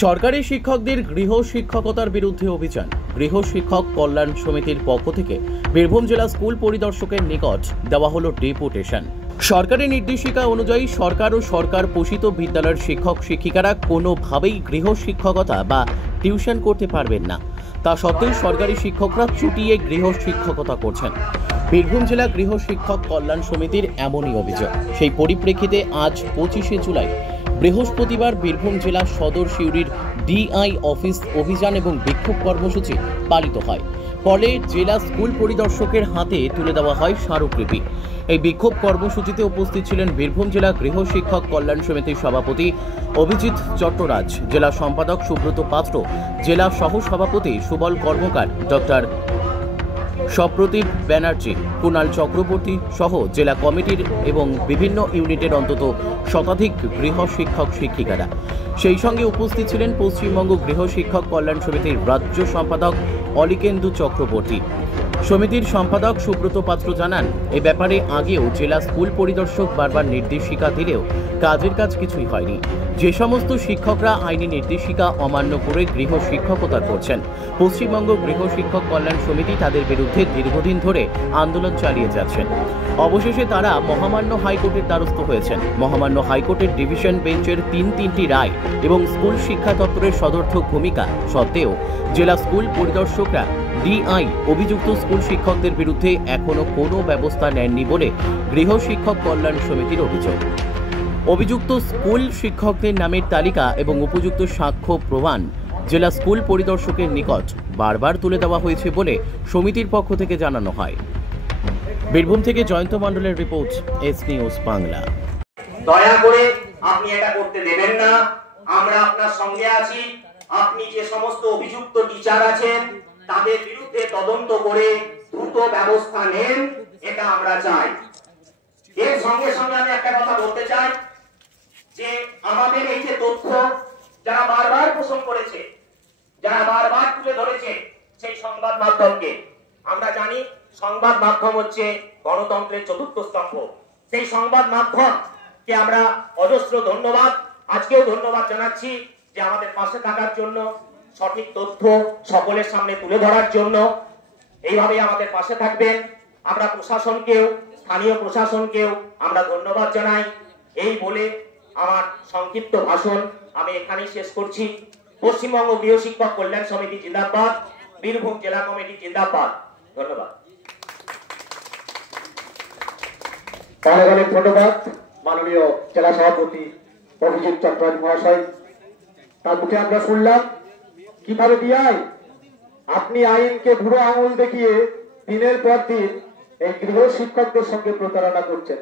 সরকারি শিক্ষকদের গৃহ শিক্ষকতার বিরুদ্ধে অভিযান। গৃহ শিক্ষক কল্যাণ সমিতির পক্ষ থেকে বীরভূম জেলা স্কুল পরিদর্শকের নিকট দেওয়া হলো ডেপুটেশন। সরকারি নির্দেশিকা অনুযায়ী সরকার ও সরকার পোষিত বিদ্যালয়ের শিক্ষক শিক্ষিকারা কোনোভাবেই গৃহ শিক্ষকতা বা টিউশন করতে পারবেন না। তা সত্ত্বেও সরকারি শিক্ষকরা চুটিয়ে গৃহ শিক্ষকতা করছেন। বীরভূম জেলা গৃহ শিক্ষক কল্যাণ সমিতির এমনই অভিযোগ। সেই পরিপ্রেক্ষিতে আজ 25শে জুলাই বৃহস্পতিবার বীরভূম জেলা সদর সিউড়ির ডিআই অফিস অভিযান এবং বিক্ষোভ কর্মসূচি পালিত হয়। ফলে জেলা স্কুল পরিদর্শকের হাতে তুলে দেওয়া হয় স্মারকলিপি। এই বিক্ষোভ কর্মসূচিতে উপস্থিত ছিলেন বীরভূম জেলা গৃহ শিক্ষক কল্যাণ সমিতির সভাপতি অভিজিৎ চট্টরাজ, জেলা সম্পাদক সুব্রত পাত্র, জেলা সহ সভাপতি সুবল কর্মকার, ডক্টর সপ্রদীপ ব্যানার্জি, কুণাল চক্রবর্তী সহ জেলা কমিটির এবং বিভিন্ন ইউনিটের অন্তত শতাধিক গৃহ শিক্ষক শিক্ষিকারা। সেই সঙ্গে উপস্থিত ছিলেন পশ্চিমবঙ্গ গৃহ শিক্ষক কল্যাণ সমিতির রাজ্য সম্পাদক অলিকেন্দু চক্রবর্তী। সমিতির সম্পাদক সুব্রত পাত্র জানান, এ ব্যাপারে আগেও জেলা স্কুল পরিদর্শক বারবার নির্দেশিকা দিলেও কাজের কাজ কিছুই হয়নি। যে সমস্ত শিক্ষকরা আইনি নির্দেশিকা অমান্য করে গৃহ শিক্ষকতা করছেন, পশ্চিমবঙ্গ গৃহ শিক্ষক কল্যাণ সমিতি তাদের বিরুদ্ধে দীর্ঘদিন ধরে আন্দোলন চালিয়ে যাচ্ছেন। অবশেষে তারা মহামান্য হাইকোর্টের দ্বারস্থ হয়েছেন। মহামান্য হাইকোর্টের ডিভিশন বেঞ্চের তিনটি রায় এবং স্কুল শিক্ষা দপ্তরের সদর্থক ভূমিকা সত্ত্বেও জেলা স্কুল পরিদর্শকরা ডিআই অভিযুক্ত স্কুল শিক্ষকদের বিরুদ্ধে এখনো কোনো ব্যবস্থা নেননি বলে গৃহ শিক্ষক কল্যাণ সমিতির অভিযোগ। অভিযুক্ত স্কুল শিক্ষকদের নামের তালিকা এবং উপযুক্ত সাক্ষ্য প্রমাণ জেলা স্কুল পরিদর্শকের নিকট বারবার তুলে দেওয়া হয়েছে বলে সমিতির পক্ষ থেকে জানানো হয়। বীরভূম থেকে জয়ন্ত মণ্ডলের রিপোর্ট, এস নিউজ বাংলা। দয়া করে আপনি এটা করতে দেবেন না। আমরা আপনার সঙ্গে আছি। আপনি যে সমস্ত অভিযুক্ত টিচার আছেন তাদের বিরুদ্ধে তদন্ত করে দ্রুত ব্যবস্থা নেন, এটা আমরা চাই। এর সঙ্গে সঙ্গে আমি একটা কথা বলতে চাই যে আমাদের এই যে তথ্য যারা বারবার পোষণ করেছে, যারা বারবার তুলে ধরেছে সেই সংবাদ মাধ্যমকে, আমরা জানি সংবাদ মাধ্যম হচ্ছে গণতন্ত্রের চতুর্থ স্তম্ভ। সেই সংবাদ মাধ্যমকে আমরা অজস্র ধন্যবাদ, আজকেও ধন্যবাদ জানাচ্ছি যে আমাদের পাশে থাকার জন্য, সঠিক তথ্য সকলের সামনে তুলে ধরার জন্য। এইভাবেই আমাদের পাশে থাকবেন। আমরা প্রশাসনকেও, স্থানীয় প্রশাসনকেও আমরা ধন্যবাদ জানাই। এই বলে আমার সংক্ষিপ্ত ভাষণ আমি এখানেই শেষ করছি। পশ্চিমবঙ্গ গৃহ শিক্ষক কল্যাণ সমিতি জিন্দাবাদ, বীরভূম জেলা কমিটি জিন্দাবাদ। ধন্যবাদ। অনেক ধন্যবাদ মাননীয় জেলা সভাপতি অভিজিৎ চট্টরাজ মহাশয়। তার মুখে আমরা শুনলাম কিভাবে ডিআই আপনি আইনকে বুড়ো আঙুল দেখিয়ে দিনের পর দিন এই গৃহ শিক্ষকদের সঙ্গে প্রতারণা করছেন।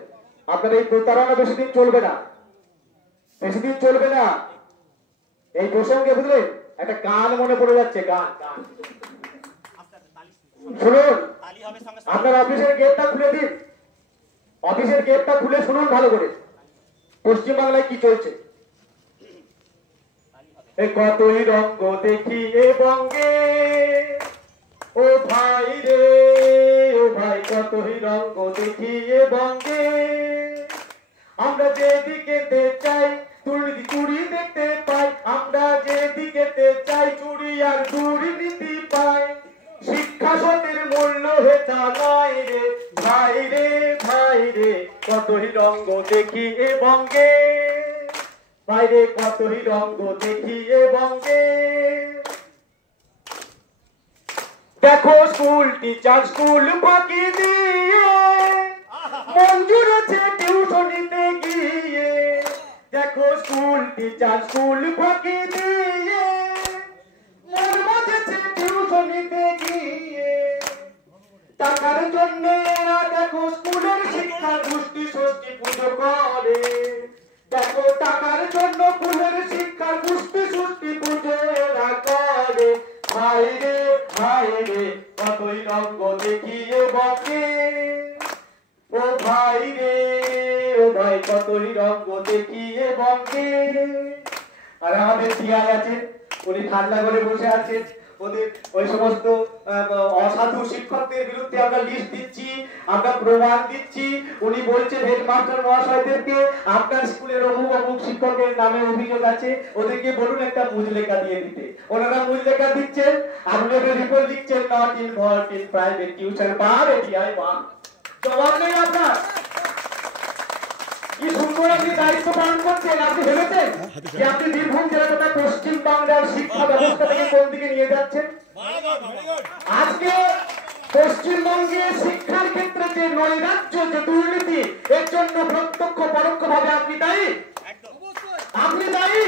আপনার এই প্রতারণা বেশি দিন চলবে না, বেশি দিন চলবে না। এই প্রসঙ্গে বুঝলেন একটা গান মনে পড়ে যাচ্ছে, গান শুনুন। আপনার অফিসের গেটটা খুলে দিন, অফিসের গেটটা খুলে শুনুন ভালো করে পশ্চিমবাংলায় কি চলছে। কতই রঙ্গ দেখি এ বঙ্গে, ও ভাই রে ও ভাই, কতই রঙ্গ দেখি এ বঙ্গে। আমরা যেদিকে চাই চুরি দেখতে পাই, আমরা যেদিকে চাই চুরি আর দুর্নীতি পাই। শিক্ষা সতের মূল্য হেতা নয় রে ভাই রে ভাই রে, কতই রঙ্গ দেখি এ বঙ্গে। বাইরে কতই রঙ্গ দেখি এ বঙ্গে। দেখো স্কুল টিচার স্কুল ফাঁকি দিয়ে মঞ্জুর আছে টিউশনিতে গিয়ে। দেখো স্কুল টিচার স্কুল ফাঁকি দিয়ে মন বাঁধেছে টিউশনিতে গিয়ে। টাকার জন্য এরা দেখো স্কুলের শিক্ষা গোষ্ঠী ষষ্ঠী পুজো করে। দেখো টাকার জন্য স্কুলের শিক্ষা গোষ্ঠী ষষ্ঠী পুজো এরা করে। ভাই রে কতই রঙ্গ দেখিয়ে বকে, ও ভাই রে ও ভাই, কতই রঙ্গ দেখিয়ে বকে। আর আমাদের ডিআই আছে, উনি ঠান্ডা করে বসে আছেন, ওদের ওই সমস্ত অসাধু শিক্ষকদের বিরুদ্ধে আমরা লিস্ট দিচ্ছি, আমরা প্রমাণ দিচ্ছি। উনি বলছেন হেডমাস্টার মহাশয়দেরকে আপনার স্কুলের অমুক অমুক শিক্ষকের নামে অভিযোগ আছে, ওদেরকে বলুন একটা মুজলেখা দিয়ে দিতে। ওনারা মুজলেখা দিচ্ছেন, আপনাদের রিপোর্ট লিখছেন not involved in private tuition বা এটিআই বা। জবাব নেই আপনার। কি সুন্দর আপনি দায়িত্ব পালন করছেন। আপনি ভেবেছেন যে আপনি বীরভূম জেলা তথা পশ্চিম বাংলার শিক্ষা ব্যবস্থাটাকে কোন দিকে নিয়ে যাচ্ছেন? আজকে পশ্চিমবঙ্গে শিক্ষার ক্ষেত্রে যে নৈরাজ্য, যে দুর্নীতি, এর জন্য প্রত্যক্ষ পরোক্ষ ভাবে আপনি দায়ী। আপনি দায়ী।